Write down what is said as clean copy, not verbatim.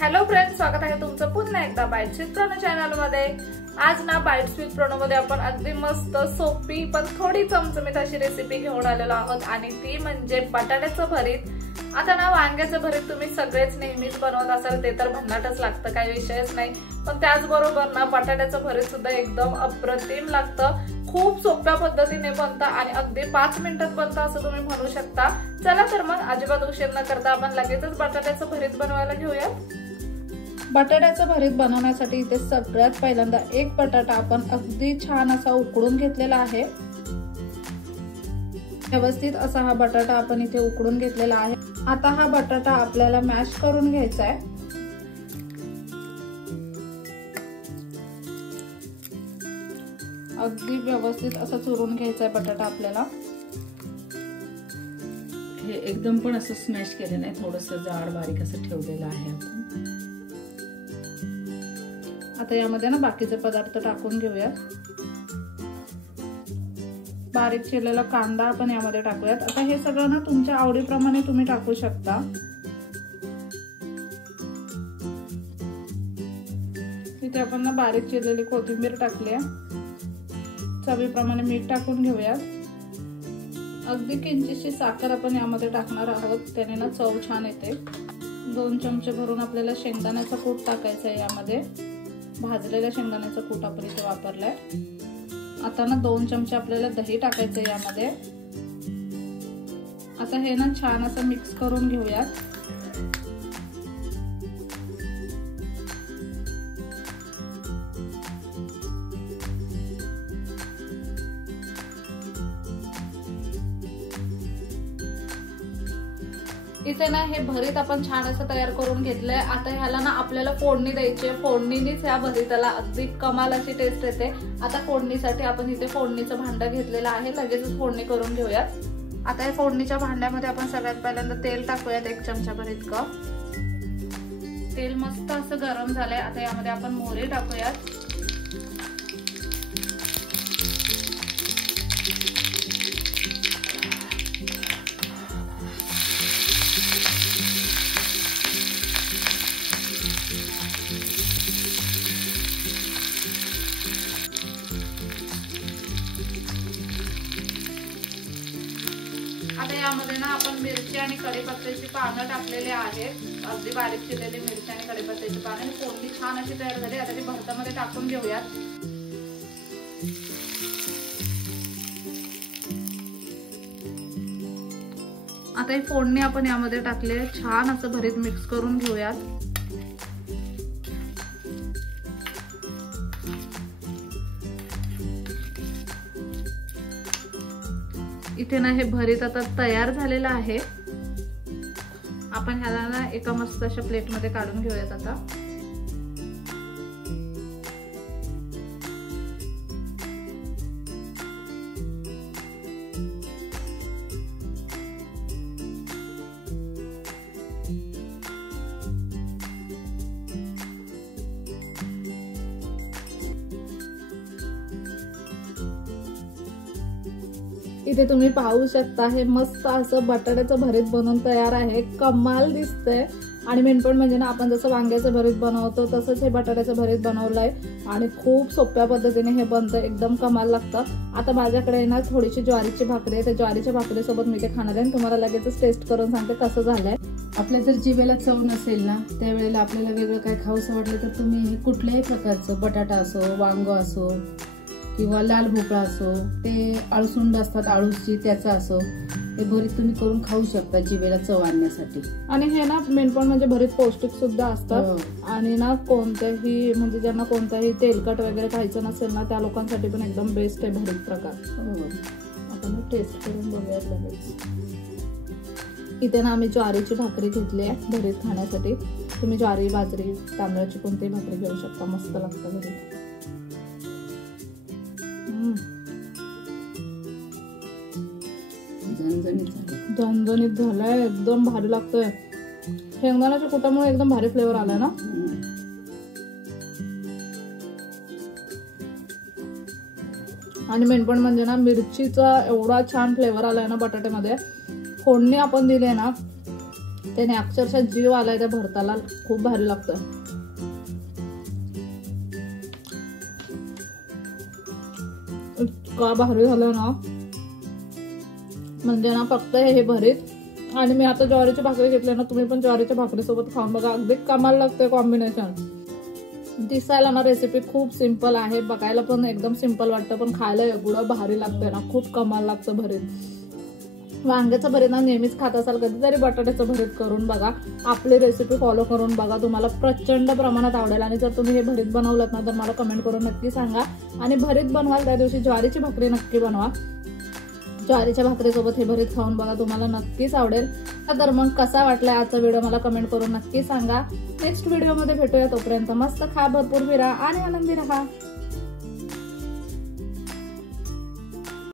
Hello friends, स्वागत आहे तुमचं पुन्हा एकदा बाईट्स विथ प्रणव चॅनल मध्ये। आज ना बाईट्स विथ प्रणव मध्ये आपण अगदी मस्त सोपी पण थोडी चमचमीत अशी रेसिपी घेऊन आलेलो आहोत आणि ती म्हणजे बटाट्याचं भरीत। आता ना वांग्याचं भरीत तुम्ही सगळेच नेहमीच बनवत असाल, ते तर भन्नाटच लागतं, काही विषयच नाही। पण त्याचबरोबर ना बटाट्याचं भरीत सुद्धा एकदम अप्रतिम लागतं। खूप सोप्या पद्धतीने बनतं आणि अगदी 5 मिनिटात बनतं असं तुम्ही म्हणू शकता। चला तर मग अजिबात उशीर न करता आपण लगेचच बटाट्याचं भरीत बनवायला घेऊया। बटाट्याचं भरीत बनवण्यासाठी इथे सगळ्यात पहिल्यांदा एक बटाटा आपण अगदी छान असा उकडून घेतलेला आहे। व्यवस्थित असा हा बटाटा आपण इथे उकडून घेतलेला आहे। आता हा बटाटा आपल्याला मॅश करून घ्यायचा आहे। अगदी व्यवस्थित असं चुरून घ्यायचा आहे बटाटा आपल्याला। हे एकदम पण असं स्मॅश केलं नाही, थोडंसं जाड बारीक असं ठेवलेलं आहे आपण। आता यामध्ये ना बाकीचे पदार्थ टाकून घेऊया। बारीक चिरलेला कांदा आपण यामध्ये टाकूयात। आता हे सगळं ना तुमच्या आवडीप्रमाणे तुम्ही टाकू शकता। इथे आपण ना बारीक चिरलेली कोथिंबीर टाकली आहे। चवीप्रमाणे मीठ टाकून घेऊया। अगदी किंचितशी साखर आपण यामध्ये टाकणार आहोत, त्याने ना चव छान येते। 2 चमचे भरून आपल्याला शेंगदाण्याचा कूट टाकायचा आहे यामध्ये। भाजलेल्या शेंगदाण्याचा कूट आपण इथे वापरलाय। आता ना 2 चमचे आपल्याला दही टाकायचं यामध्ये। आता हे ना छान असं मिक्स करून घेऊया। इथे ना हे भरीत आपण छान असं तयार करून घेतलंय। आता ह्याला ना आपल्याला फोडणी द्यायची आहे। फोडणीनेच ह्या भरीताला अगदी कमाल अशी टेस्ट येते। आता फोडणीसाठी आपण इथे फोडणीचं भांडं घेतलेलं आहे, लगेचच फोडणी करून घेऊयात। आता या फोडणीच्या भांड्यामध्ये आपण सगळ्यात पहिल्यांदा तेल टाकूयात, 1 चमचाभर इतकं। तेल मस्त असं गरम झालंय। आता यामध्ये आपण मोहरी टाकूयात। आता यामध्ये ना आपण मिरची आणि कढीपत्त्याची पानं टाकलेली आहेत, अगदी बारीक चिरलेली मिरची आणि कढीपत्त्याची पानं। आणि फोडणी छान अशी तयार झाली। आता ती भरतामध्ये टाकून घेऊयात। आता ही फोडणी आपण यामध्ये टाकले, छान असं भरीत मिक्स करून घेऊयात। इथे ना हे भरीत आता तयार झालेलं आहे। आपण ह्याला ना एका मस्त अशा प्लेट मध्ये काढून घेऊयात। आता इथे तुम्ही पाहू शकता, हे मस्त असं बटाट्याचं भरीत बनवून तयार आहे। कमाल दिसतंय। आणि मेन पण म्हणजे ना आपण जसं वांग्याचं भरीत बनवतो तसंच हे बटाट्याचं भरीत बनवलंय आणि खूप सोप्या पद्धतीने हे बनतं, एकदम कमाल लागतं। आता माझ्याकडे ना थोडीशी ज्वारीची भाकरी आहे, त्या ज्वारीच्या भाकरीसोबत मी ते खाणार आहे। तुम्हाला लगेचच टेस्ट करून सांगते कसं झालंय। आपल्या जर जिभेला चव नसेल ना, त्यावेळेला आपल्याला वेगळं काय खाऊसं वाटलं तर तुम्ही कुठल्याही प्रकारचं, बटाटा असो, वांग असो किंवा लाल भोपळा असो, ते अळसुंड असतात आळूची, त्याचा असो, हे भरीत तुम्ही करून खाऊ शकता जिभेला चव आणण्यासाठी। आणि हे ना मेन पण म्हणजे भरीत पौष्टिक सुद्धा असतात। आणि ना कोणत्याही म्हणजे ज्यांना कोणत्याही तेलकट वगैरे खायचं नसेल ना, त्या लोकांसाठी पण एकदम बेस्ट आहे भरीत प्रकार। आपण टेस्ट करून बघूयात लगेच। इथे ना आम्ही ज्वारीची भाकरी घेतली आहे भरीत खाण्यासाठी। तुम्ही ज्वारी, बाजरी, तांदळाची कोणतीही भाकरी घेऊ शकता, मस्त लागतं भरीत। झणझणीत झालाय, एकदम भारी लागतोय। शेंगदाण्याच्या कुटामुळे एकदम भारी फ्लेवर आलाय ना। आणि मेन पण म्हणजे ना मिरचीचा एवढा छान फ्लेवर आलाय ना बटाट्यामध्ये। फोडणी आपण दिली ना, त्याने अक्षरशः जीव आलाय त्या भरताला. खूप भारी लागतं. इतका भारी झालं ना, म्हणजे ना फक्त हे भरीत आणि मी आता ज्वारीची भाकरी घेतली ना, तुम्ही पण ज्वारीच्या भाकरी सोबत खाऊन बघा. अगदी कमाल लागतंय कॉम्बिनेशन. दिसायला ना रेसिपी खूप सिंपल आहे, बघायला पण एकदम सिंपल वाटतं, पण खायला एवढं भारी लागतंय ना, खूप कमाल लागतं भरीत. वांग्याचं भरीत ना नेहमीच खात असाल, कधीतरी बटाट्याचं भरीत करून बघा. आपली रेसिपी फॉलो करून बघा, तुम्हाला प्रचंड प्रमाणात आवडेल. आणि जर तुम्ही हे भरीत बनवलं ना तर मला कमेंट करून नक्की सांगा. आणि भरीत बनवाल त्या दिवशी ज्वारीची भाकरी नक्की बनवा. ज्वारीच्या भाकरीसोबत हे भरीत खाऊन बघा, तुम्हाला नक्कीच आवडेल. तर मग कसा वाटलाय आजचा व्हिडिओ मला कमेंट करून नक्की सांगा. नेक्स्ट व्हिडिओमध्ये भेटूया. तोपर्यंत मस्त खा, भरपूर फिरा आणि आनंदी राहा.